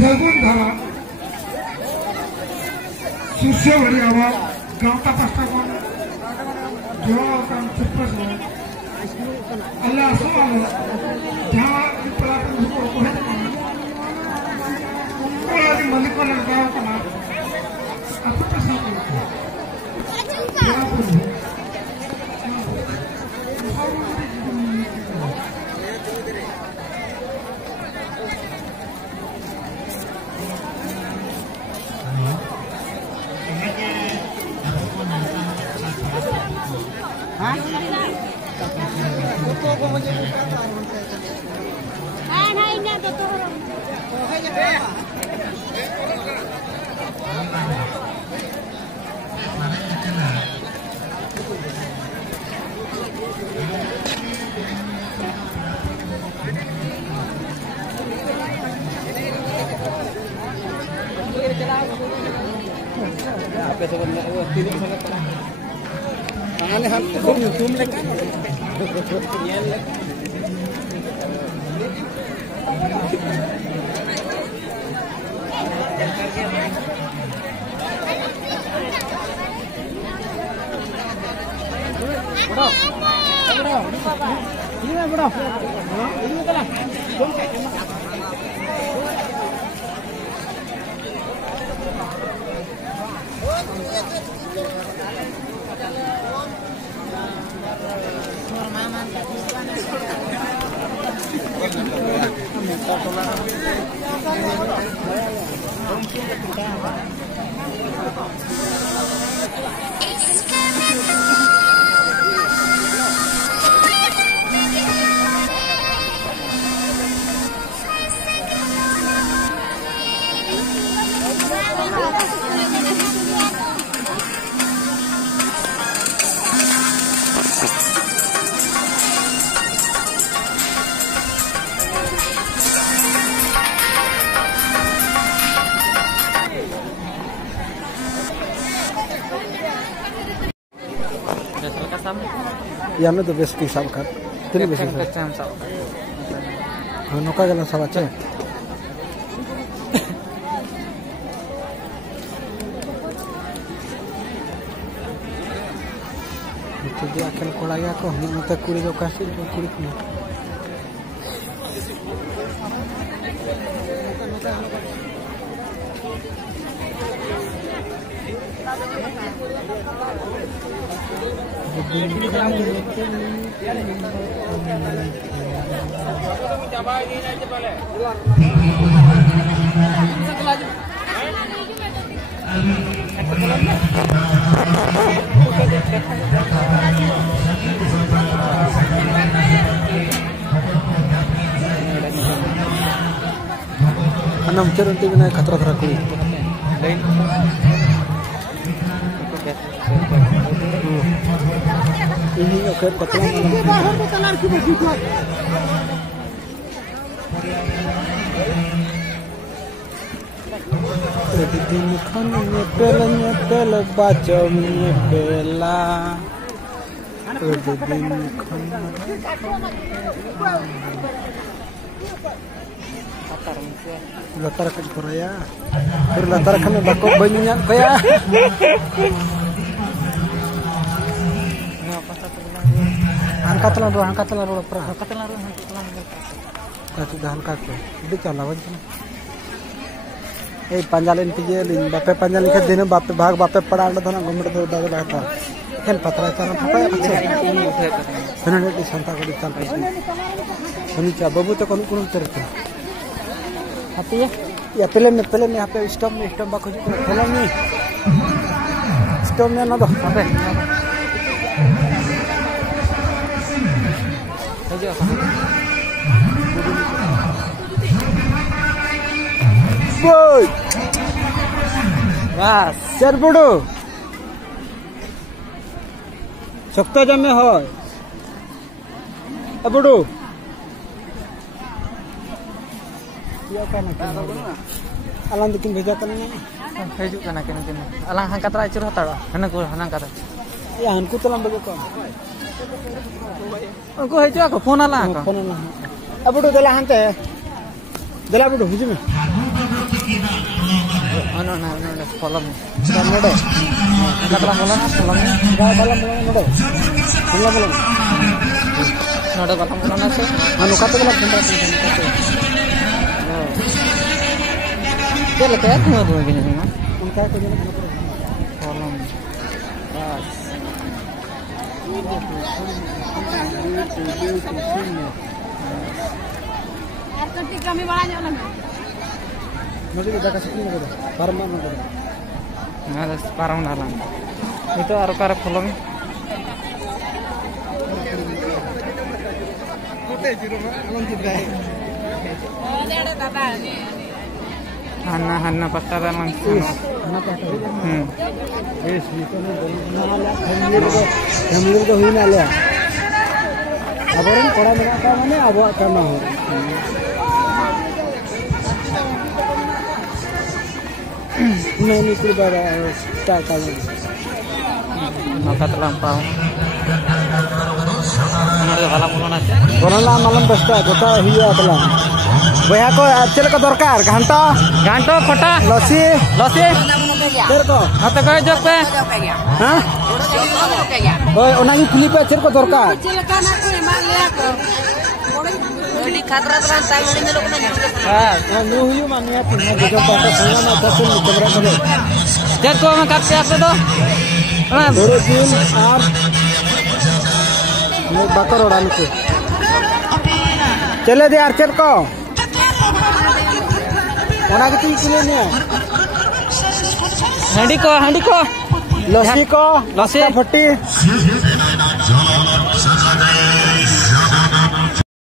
सगुन धारा सुस्य भरी हवा गावता पास्ता कोण जेव्हा काम चुप्पच हो अल्लाह असो आलो जेव्हा इपला पण हो कोण कोणाची मलिकला गाव कमा असं कसं tangannya hampir zoom lagi. Yang itu besi sabkan, ini besi sabkan. Nuka jalan sabaca. Itu dia akan kolaya kok, nanti kuri lokasi kuri punya. Karena mencari nanti naik katra-katra kulit. Ini oke betul. Ini kan nyepel baca nyepela. Latar ke Korea. Berlatar kan bakok banyak kayak. Angkatlah dulu pra. Angkatlah. Sudah angkat. Itu cala wajib. Panjalin pijel, bape panjalin ke dina bape bhag bape pada anda thana gomit to daga lata. Ken patra chana papa ya pace. Benar di santa ko di chal pace. Suni cha babu to kon terta. Apa ya? Ya pele me apa stop bako ju pele me. Stop me na do. Apa? Aja. Boy. Bas, serbudu. Sakta jamme hoy. Abudu. Iya kan. Alang dikin bejakan ni. Hejuk kana kene. Alang hangkat ra icur hatara. Hanang kata. Ya hanku telam bego ko. Aku hejuk aku phone ala. Abudu dela hante. Dela abudu hujime. Ano na kolam. Node. Kolam kolam. Node kolam আছে. Anu kata kolam Kaya kaya cuma dua gini nih, Unka ko jana kolam. Bas. Kami banyak lah. Node udah kasih ini node. Parma node. Ada sekarang dalam. Itu aruk-aruk kolam. Hana pasaran langsung. Yes, itu family ko huina le. Abaran kora mena ka mane abo kana ho. Ini kurbara start kali. Maka terlampau. Ada kolam kolam aja. Corona malam besta jota hiya bala. Boya ko chel ko dorkar ghanto खटा लस्सी तेरे को हाथ का जग पे हां ओए ओनागी खुली पे तेरे को दरकार हां नो हुई मानिया तीन जगह बात संगा ना दस कैमरा करे जग को मैं काट से तो दोरो दिन और मैं बाकर उड़ान को चले दे यार चल को ओनागी तीन किलो ने हंडी को लस्सी को लस्सी फट्टी